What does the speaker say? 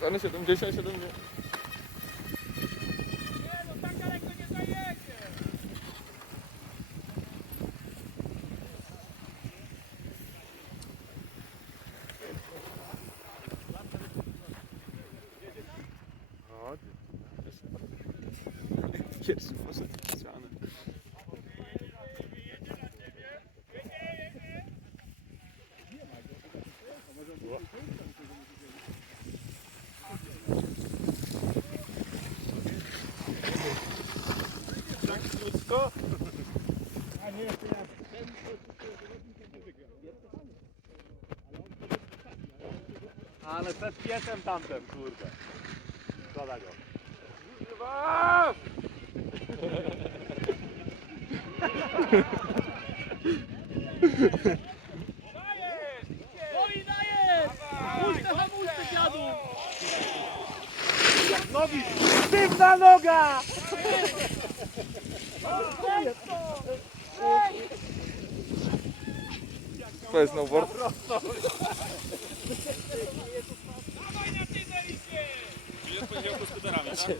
Ten 70, 70. Nie no, tak daleko nie zajedzie. Pierwszy poszedł w ścianę. Tak krótko? A nie, to ja. Ale przed piesem tamten, kurde. Szkoda go. Kurwa! No i dajesz! Puść te hamulce, dziadu! Jak nogi! Sztywna noga! To jest snowboard. Dawaj na ty zalicie! Jest powiedział to skuterami, tak?